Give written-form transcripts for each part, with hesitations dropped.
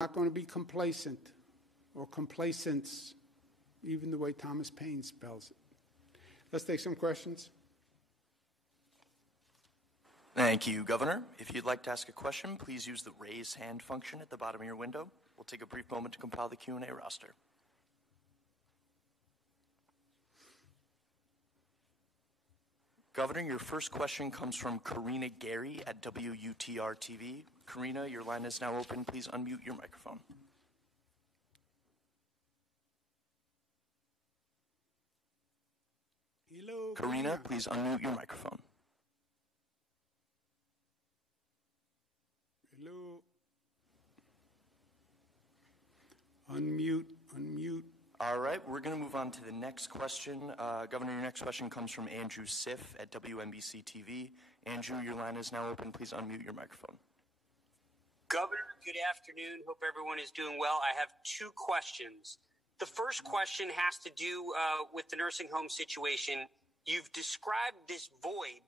not going to be complacent or complacence, even the way Thomas Paine spells it. Let's take some questions. Thank you, Governor. If you'd like to ask a question, please use the raise hand function at the bottom of your window. We'll take a brief moment to compile the Q&A roster. Governor, your first question comes from Karina Gary at WUTR-TV. Karina, your line is now open. Please unmute your microphone. Hello, Karina, please unmute your microphone. Hello. Unmute. All right, we're going to move on to the next question. Governor, your next question comes from Andrew Siff at WNBC TV. Andrew, your line is now open. Please unmute your microphone. Governor, good afternoon. Hope everyone is doing well. I have two questions. The first question has to do with the nursing home situation. You've described this void,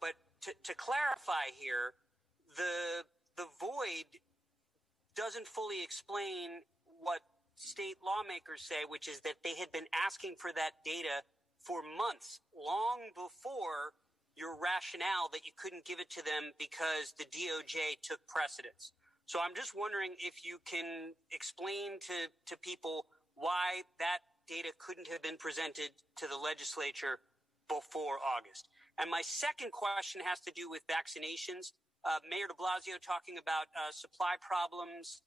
but to clarify here, the void doesn't fully explain what state lawmakers say, which is that they had been asking for that data for months, long before your rationale that you couldn't give it to them because the DOJ took precedence. So I'm just wondering if you can explain to people why that data couldn't have been presented to the legislature before August. And my second question has to do with vaccinations. Mayor de Blasio talking about supply problems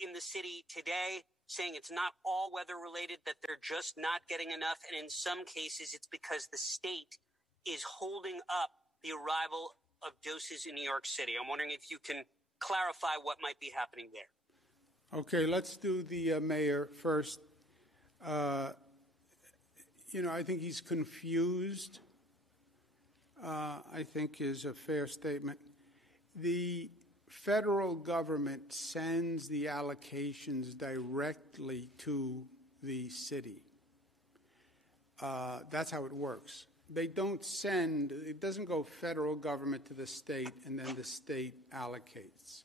in the city today, saying it's not all weather related, that they're just not getting enough. And in some cases, it's because the state is holding up the arrival of doses in New York City. I'm wondering if you can clarify what might be happening there. Okay, let's do the mayor first. I think he's confused, I think is a fair statement. The federal government sends the allocations directly to the city. That's how it works. They don't send, it doesn't go federal government to the state and then the state allocates.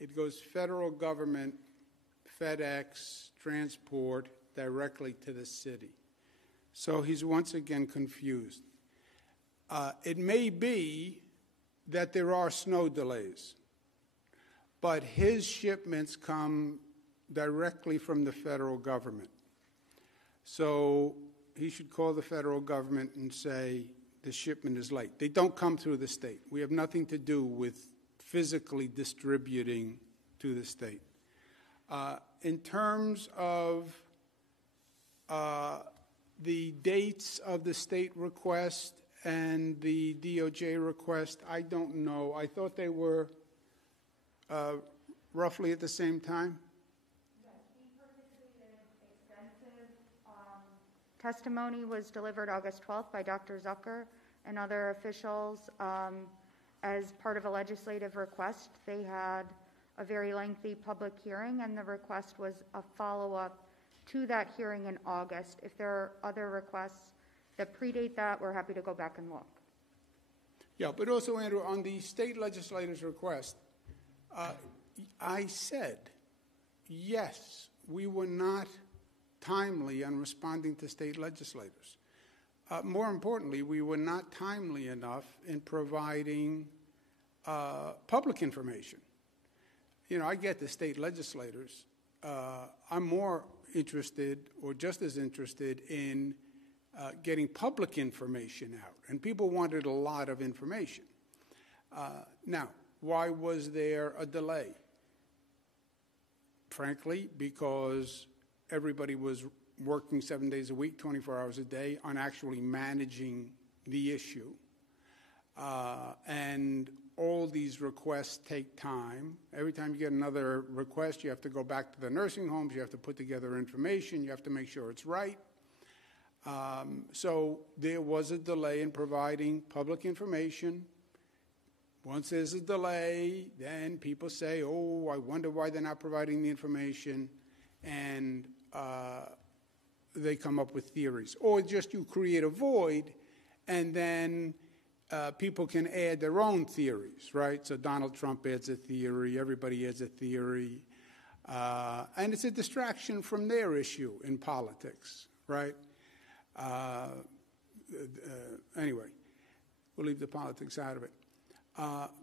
It goes federal government, FedEx, transport, directly to the city. So he's once again confused. It may be that there are snow delays, but his shipments come directly from the federal government. So he should call the federal government and say the shipment is late. They don't come through the state. We have nothing to do with physically distributing to the state. In terms of the dates of the state request and the DOJ request, I don't know. I thought they were roughly at the same time. Yes, he participated in extensive testimony was delivered August 12th by Dr. Zucker and other officials as part of a legislative request. They had a very lengthy public hearing, and the request was a follow-up to that hearing in August. If there are other requests that predate that, we're happy to go back and look. Yeah, but also, Andrew, on the state legislator's request, I said, yes, we were not timely on responding to state legislators. More importantly, we were not timely enough in providing public information. I get the state legislators. I'm more interested, or just as interested, in getting public information out. And people wanted a lot of information. Now, why was there a delay? Frankly, because everybody was working 7 days a week, 24 hours a day on actually managing the issue. And all these requests take time. Every time you get another request, you have to go back to the nursing homes, you have to put together information, you have to make sure it's right. So there was a delay in providing public information. Once there's a delay, then people say, oh, I wonder why they're not providing the information, and they come up with theories. Or just you create a void, and then people can add their own theories, right? So Donald Trump adds a theory, everybody adds a theory, and it's a distraction from their issue in politics, right? Anyway, we'll leave the politics out of it.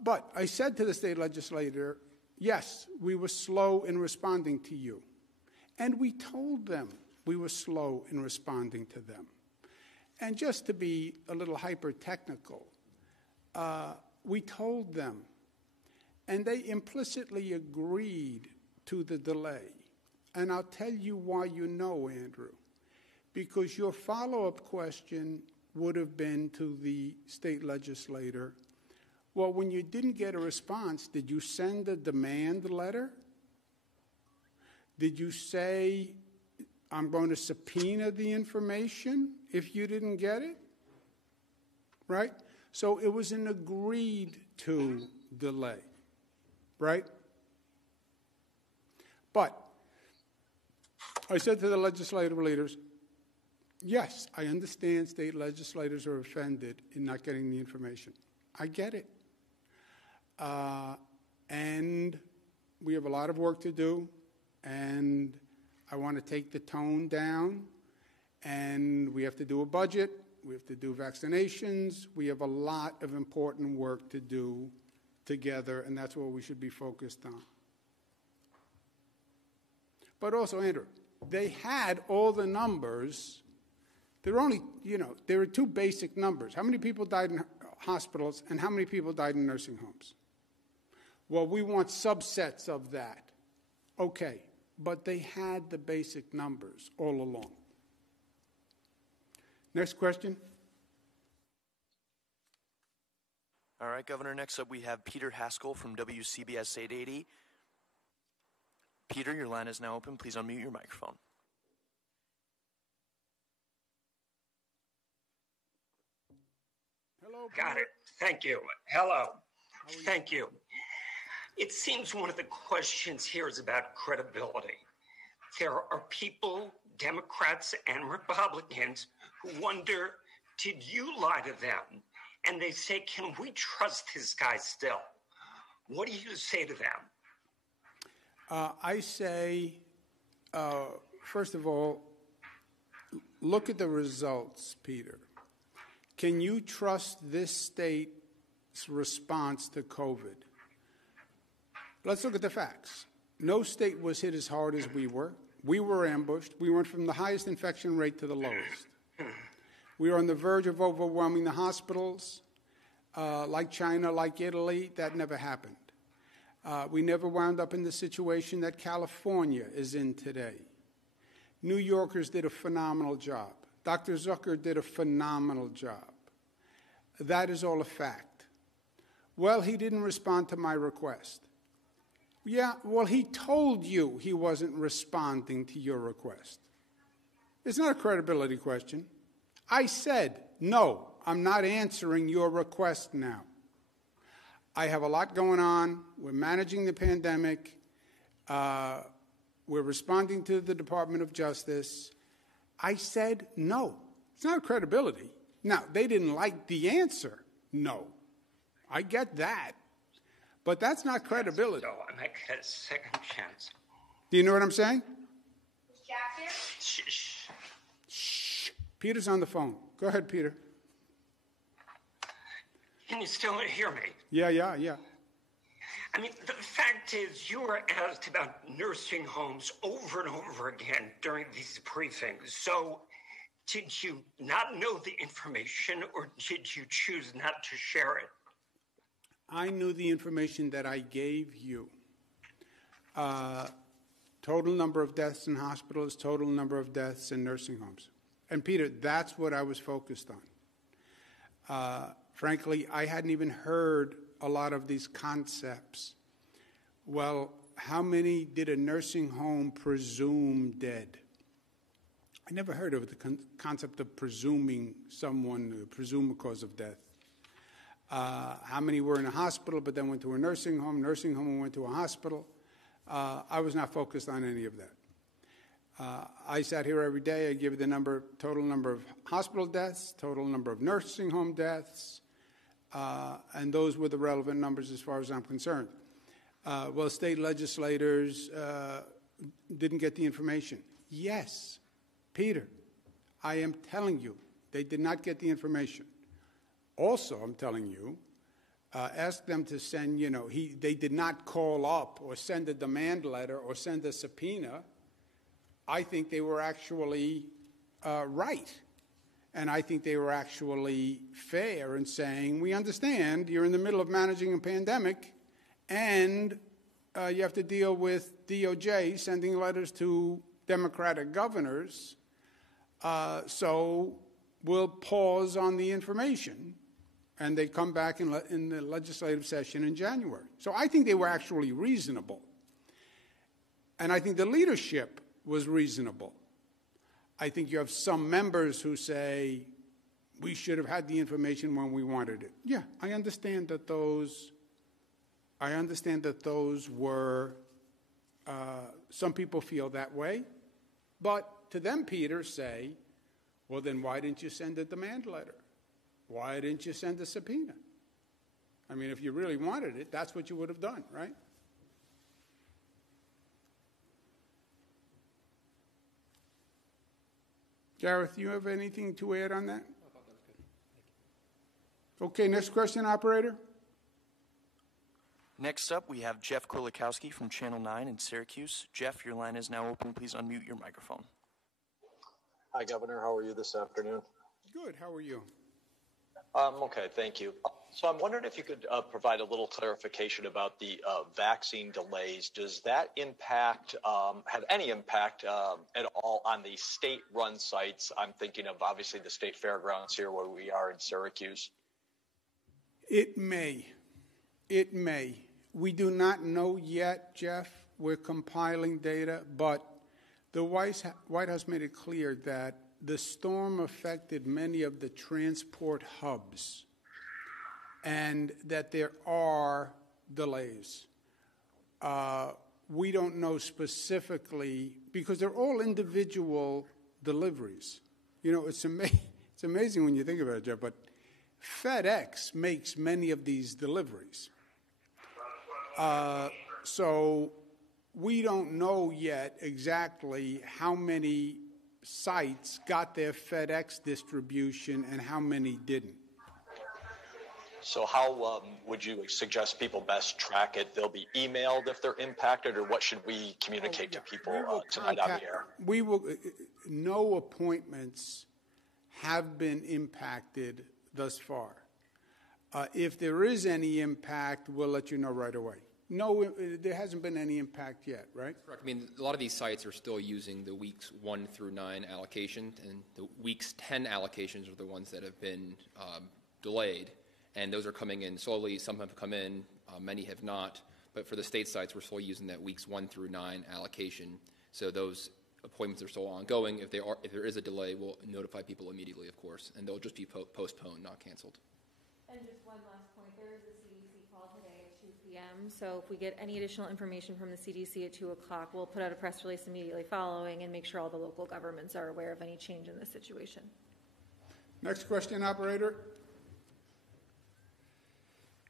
But I said to the state legislator, yes, we were slow in responding to you. And we told them we were slow in responding to them. And just to be a little hyper-technical, we told them, and they implicitly agreed to the delay. And I'll tell you why you know, Andrew. Because your follow-up question would have been to the state legislator, well, when you didn't get a response, did you send a demand letter? Did you say, I'm going to subpoena the information if you didn't get it? Right? So it was an agreed-to delay, right? But I said to the legislative leaders, yes, I understand state legislators are offended in not getting the information. I get it. And we have a lot of work to do, and I want to take the tone down, and we have to do a budget, we have to do vaccinations, we have a lot of important work to do together, and that's what we should be focused on. But also, Andrew, they had all the numbers. There are only, there are two basic numbers. How many people died in hospitals and how many people died in nursing homes? Well, we want subsets of that. Okay, but they had the basic numbers all along. Next question. All right, Governor, next up we have Peter Haskell from WCBS 880. Peter, your line is now open. Please unmute your microphone. Hello, Got it. Thank you. Hello. Thank you. It seems one of the questions here is about credibility. There are people, Democrats and Republicans, who wonder, did you lie to them? And they say, can we trust this guy still? What do you say to them? I say, first of all, look at the results, Peter. Can you trust this state's response to COVID? Let's look at the facts. No state was hit as hard as we were. We were ambushed. We went from the highest infection rate to the lowest. We were on the verge of overwhelming the hospitals, like China, like Italy. That never happened. We never wound up in the situation that California is in today. New Yorkers did a phenomenal job. Dr. Zucker did a phenomenal job. That is all a fact. Well, he didn't respond to my request. Yeah, well, he told you he wasn't responding to your request. It's not a credibility question. I said, no, I'm not answering your request now. I have a lot going on. We're managing the pandemic. We're responding to the Department of Justice. I said no. It's not credibility. Now, they didn't like the answer. No. I get that. But that's not credibility. So I might get a second chance. Do you know what I'm saying? Is Jack here? Shh. Shh. Peter's on the phone. Go ahead, Peter. Can you still hear me? Yeah. I mean, the fact is, you were asked about nursing homes over and over again during these briefings. So, did you not know the information, or did you choose not to share it? I knew the information that I gave you. Total number of deaths in hospitals, total number of deaths in nursing homes. And Peter, that's what I was focused on. Frankly, I hadn't even heard a lot of these concepts. Well, how many did a nursing home presume dead? I never heard of the concept of presuming someone, presume a cause of death. How many were in a hospital but then went to a nursing home and went to a hospital? I was not focused on any of that. I sat here every day. I give the total number of hospital deaths, total number of nursing home deaths, And those were the relevant numbers as far as I'm concerned. Well, state legislators didn't get the information. Yes, Peter, I am telling you, they did not get the information. Also, I'm telling you, ask them to send, they did not call up or send a demand letter or send a subpoena. I think they were actually right. And I think they were actually fair in saying, we understand you're in the middle of managing a pandemic and you have to deal with DOJ sending letters to Democratic governors. So we'll pause on the information. And they come back in the legislative session in January. So I think they were actually reasonable. And I think the leadership was reasonable. I think you have some members who say, we should have had the information when we wanted it. Yeah, I understand that those were, some people feel that way. But to them, Peter, say, well, then why didn't you send a demand letter? Why didn't you send a subpoena? I mean, if you really wanted it, that's what you would have done, right? Gareth, do you have anything to add on that? I thought that was good. Okay, next question, operator. Next up, we have Jeff Kulikowski from Channel 9 in Syracuse. Jeff, your line is now open. Please unmute your microphone. Hi, Governor. How are you this afternoon? Good. How are you? Okay, thank you. So I'm wondering if you could provide a little clarification about the vaccine delays. Does that impact, have any impact at all on the state-run sites? I'm thinking of, obviously, the state fairgrounds here where we are in Syracuse. It may. It may. We do not know yet, Jeff. We're compiling data, but the White House made it clear that the storm affected many of the transport hubs and that there are delays. We don't know specifically because they're all individual deliveries. You know, it's amazing when you think about it, Jeff, but FedEx makes many of these deliveries. So we don't know yet exactly how many sites got their FedEx distribution and how many didn't. So how would you suggest people best track it? They'll be emailed if they're impacted, or what should we communicate to people tonight on the air? We will. No appointments have been impacted thus far. If there is any impact, we'll let you know right away. No, there hasn't been any impact yet, right? Correct. I mean, a lot of these sites are still using the weeks 1 through 9 allocation, and the weeks 10 allocations are the ones that have been delayed, and those are coming in slowly. Some have come in, many have not, but for the state sites, we're still using that weeks 1 through 9 allocation. So those appointments are still ongoing. If there is a delay, we'll notify people immediately, of course, and they'll just be postponed, not canceled. And just one last point, there is a CDC call today at 2 p.m., so if we get any additional information from the CDC at 2 o'clock, we'll put out a press release immediately following and make sure all the local governments are aware of any change in this situation. Next question, operator.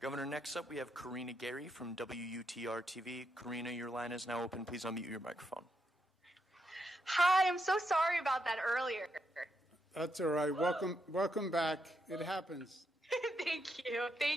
Governor, next up we have Karina Gary from WUTR-TV. Karina, your line is now open. Please unmute your microphone. Hi, I'm so sorry about that earlier. That's all right. Welcome back. It happens. Thank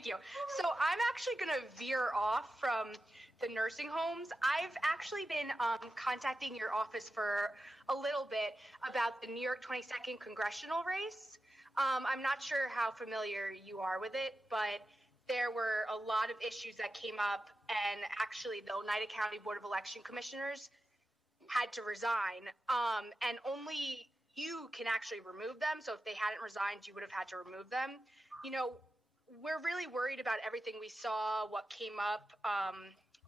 you. So I'm actually going to veer off from the nursing homes. I've actually been contacting your office for a little bit about the New York 22nd congressional race. I'm not sure how familiar you are with it, but there were a lot of issues that came up, and actually the Oneida County Board of Election Commissioners had to resign, and only you can actually remove them. So if they hadn't resigned, you would have had to remove them. You know, we're really worried about everything we saw, what came up,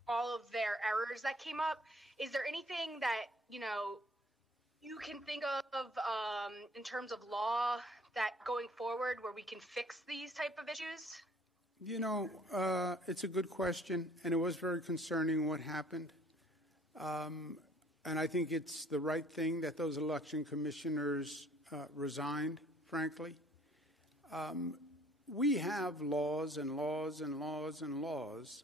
all of their errors that came up. Is there anything that, you know, you can think of in terms of law that going forward where we can fix these type of issues? You know, it's a good question, and it was very concerning what happened. And I think it's the right thing that those election commissioners resigned, frankly. we have laws and laws and laws and laws,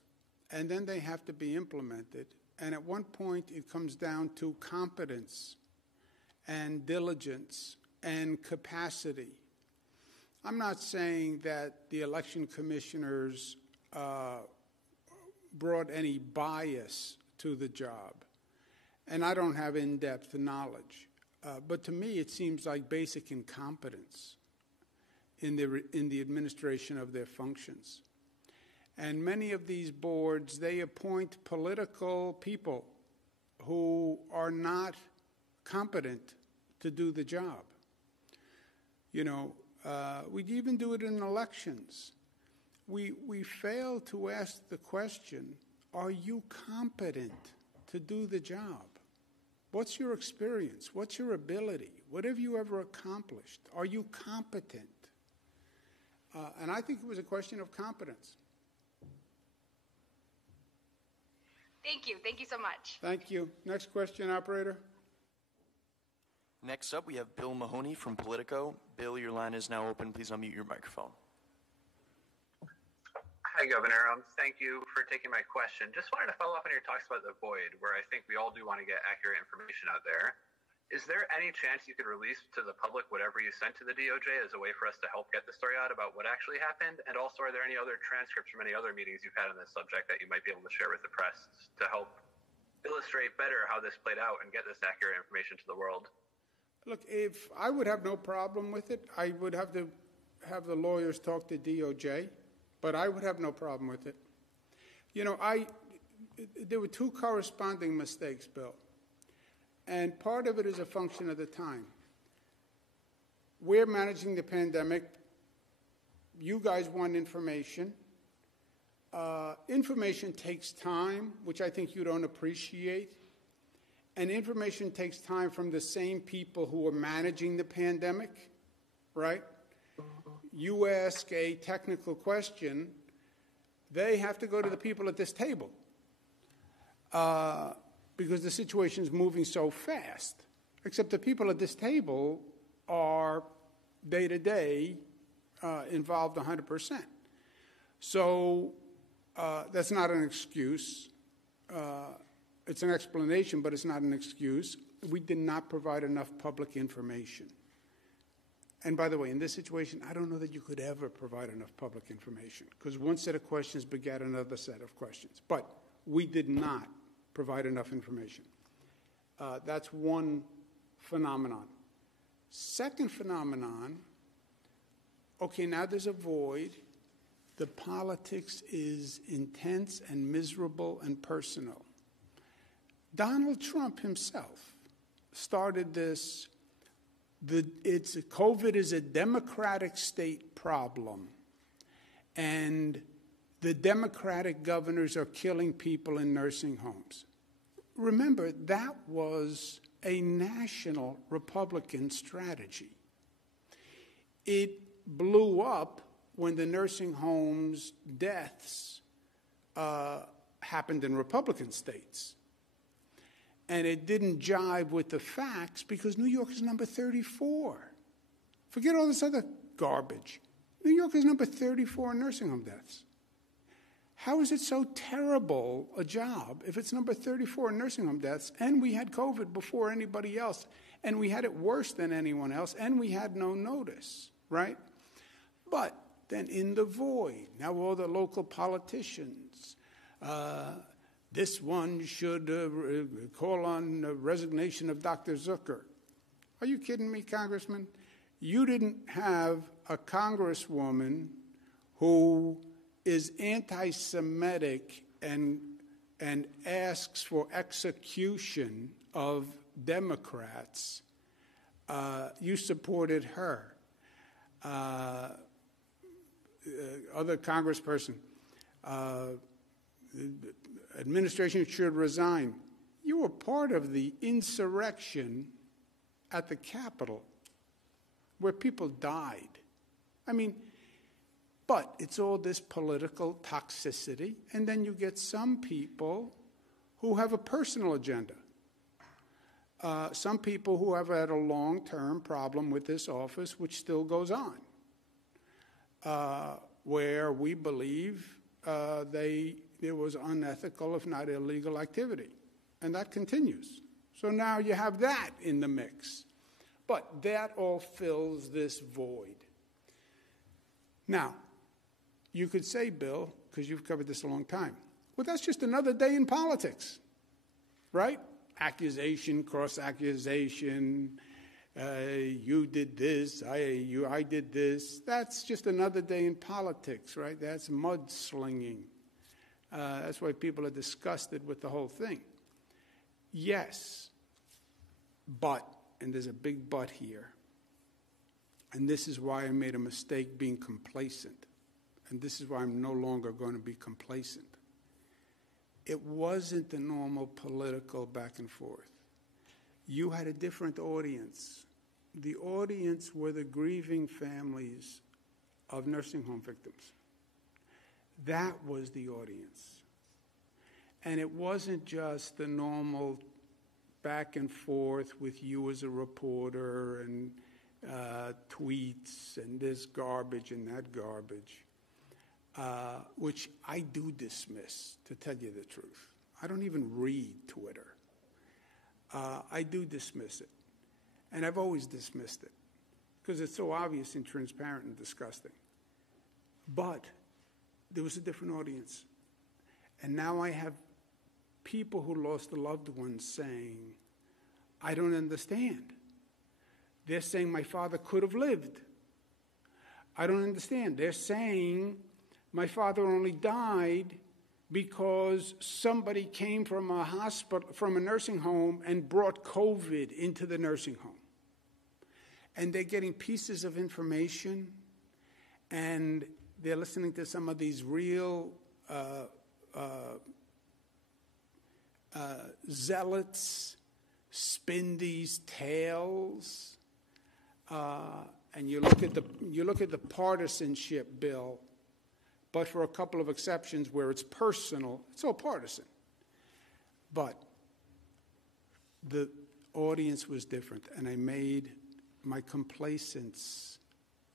and then they have to be implemented. And at one point, it comes down to competence and diligence and capacity. I'm not saying that the election commissioners brought any bias to the job, and I don't have in-depth knowledge. But to me, it seems like basic incompetence in the administration of their functions. And many of these boards, they appoint political people who are not competent to do the job. You know, we even do it in elections. We fail to ask the question, are you competent to do the job? What's your experience? What's your ability? What have you ever accomplished? Are you competent? And I think it was a question of competence. Thank you. Thank you so much. Thank you. Next question, operator. Next up, we have Bill Mahoney from Politico. Bill, your line is now open. Please unmute your microphone. Hi, Governor. Thank you for taking my question. Just wanted to follow up on your talks about the void, where I think we all do want to get accurate information out there. Is there any chance you could release to the public whatever you sent to the DOJ as a way for us to help get the story out about what actually happened? And also, are there any other transcripts from any other meetings you've had on this subject that you might be able to share with the press to help illustrate better how this played out and get this accurate information to the world? Look, if I would have no problem with it, I would have to have the lawyers talk to DOJ, but I would have no problem with it. You know, there were two corresponding mistakes, Bill. And part of it is a function of the time. We're managing the pandemic. You guys want information. Information takes time, which I think you don't appreciate. And information takes time from the same people who are managing the pandemic, right? You ask a technical question, they have to go to the people at this table. Because the situation is moving so fast, except the people at this table are day-to-day involved 100%. So that's not an excuse. It's an explanation, but it's not an excuse. We did not provide enough public information. And by the way, in this situation, I don't know that you could ever provide enough public information, because one set of questions begat another set of questions. But we did not provide enough information. That's one phenomenon. Second phenomenon, okay, now there's a void. The politics is intense and miserable and personal. Donald Trump himself started this, COVID is a Democratic state problem, and the Democratic governors are killing people in nursing homes. Remember, that was a national Republican strategy. It blew up when the nursing homes deaths happened in Republican states. And it didn't jive with the facts because New York is number 34. Forget all this other garbage. New York is number 34 in nursing home deaths. How is it so terrible a job if it's number 34 in nursing home deaths, and we had COVID before anybody else, and we had it worse than anyone else, and we had no notice, right? But then in the void, now all the local politicians, this one should call on resignation of Dr. Zucker. Are you kidding me, Congressman? You didn't have a congresswoman who is anti-Semitic and asks for execution of Democrats. You supported her. Other congressperson, administration should resign. You were part of the insurrection at the Capitol where people died. I mean, but it's all this political toxicity, and then you get some people who have a personal agenda. Some people who have had a long-term problem with this office, which still goes on. where we believe there was unethical, if not illegal, activity. And that continues. So now you have that in the mix. But that all fills this void. Now, you could say, Bill, because you've covered this a long time, well, that's just another day in politics, right? Accusation, cross-accusation, you did this, I did this. That's just another day in politics, right? That's mudslinging. That's why people are disgusted with the whole thing. Yes, but, and there's a big but here, and this is why I made a mistake being complacent, and this is why I'm no longer going to be complacent. It wasn't the normal political back and forth. You had a different audience. The audience were the grieving families of nursing home victims. That was the audience. And it wasn't just the normal back and forth with you as a reporter and tweets and this garbage and that garbage, which I do dismiss, to tell you the truth. I don't even read Twitter. I do dismiss it. And I've always dismissed it because it's so obvious and transparent and disgusting. But there was a different audience. And now I have people who lost a loved one saying, I don't understand. They're saying my father could have lived. I don't understand. They're saying my father only died because somebody came from a hospital, from a nursing home, and brought COVID into the nursing home. And they're getting pieces of information, and they're listening to some of these real zealots spin these tales, and you look at the partisanship, Bill. But for a couple of exceptions where it's personal, it's all partisan. But the audience was different, and I made my complacence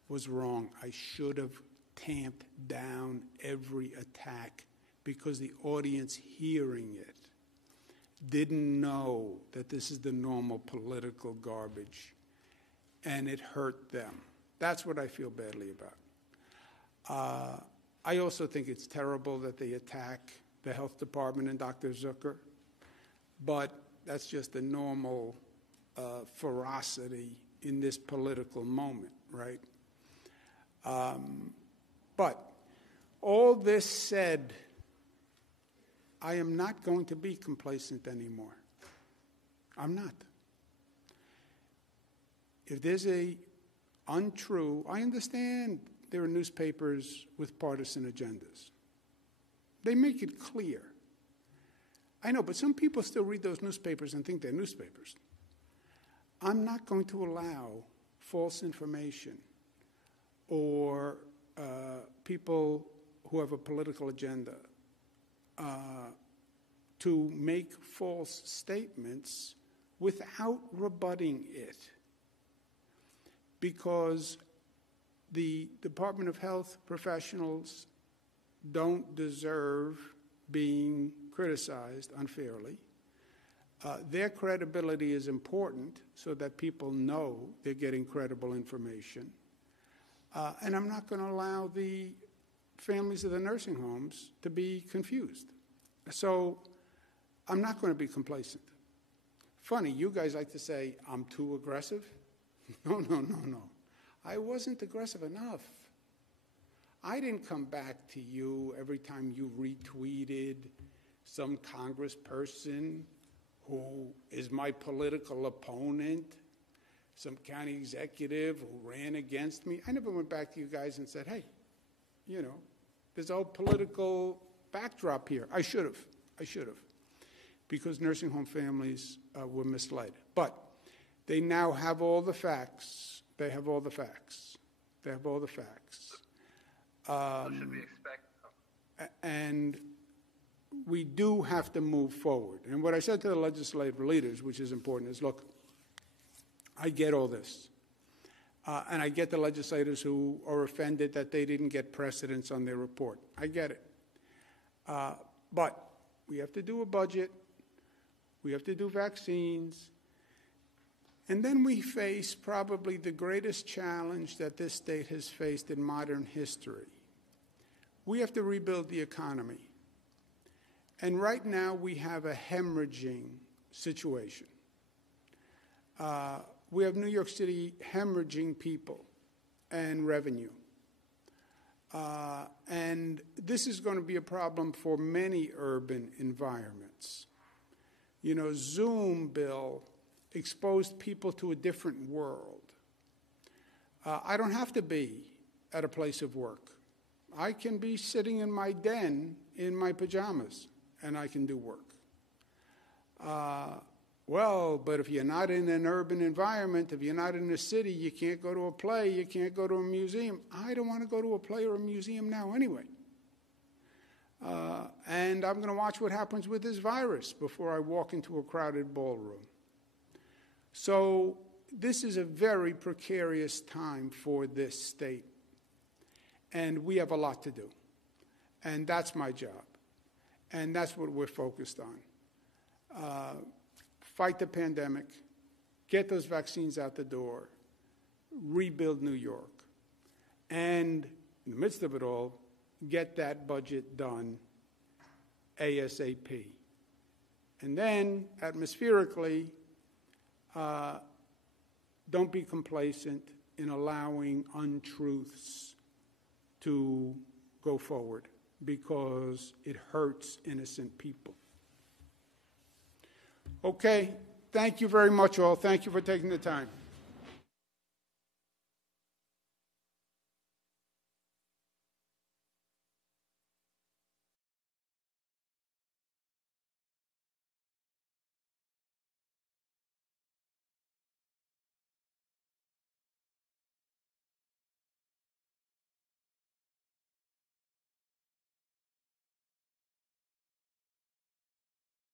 was wrong. I should have tamped down every attack because the audience hearing it didn't know that this is the normal political garbage, and it hurt them. That's what I feel badly about. I also think it's terrible that they attack the health department and Dr. Zucker, but that's just the normal ferocity in this political moment, right? But all this said, I am not going to be complacent anymore. I'm not. If there's a untrue, I understand there are newspapers with partisan agendas. They make it clear. I know, but some people still read those newspapers and think they're newspapers. I'm not going to allow false information or people who have a political agenda to make false statements without rebutting it. Because the Department of Health professionals don't deserve being criticized unfairly. Their credibility is important so that people know they're getting credible information. And I'm not going to allow the families of the nursing homes to be confused. So I'm not going to be complacent. Funny, you guys like to say, I'm too aggressive. No. I wasn't aggressive enough. I didn't come back to you every time you retweeted some congressperson who is my political opponent, some county executive who ran against me. I never went back to you guys and said, hey, there's a whole political backdrop here. I should have, because nursing home families were misled. But they now have all the facts. They have all the facts. So should we expect? And we do have to move forward. And what I said to the legislative leaders, which is important, is, look, I get all this. And I get the legislators who are offended that they didn't get precedence on their report. I get it. But we have to do a budget. We have to do vaccines. And then we face probably the greatest challenge that this state has faced in modern history. We have to rebuild the economy. And right now we have a hemorrhaging situation. We have New York City hemorrhaging people and revenue. And this is going to be a problem for many urban environments. You know, Zoom, Bill, exposed people to a different world. I don't have to be at a place of work. I can be sitting in my den in my pajamas, and I can do work. Well, but if you're not in an urban environment, if you're not in a city, you can't go to a play, you can't go to a museum. I don't want to go to a play or a museum now anyway. And I'm going to watch what happens with this virus before I walk into a crowded ballroom. So this is a very precarious time for this state. And we have a lot to do. And that's my job. And that's what we're focused on. Fight the pandemic, get those vaccines out the door, rebuild New York, and in the midst of it all, get that budget done ASAP. And then, atmospherically, don't be complacent in allowing untruths to go forward, because it hurts innocent people. Okay, thank you very much all. Thank you for taking the time.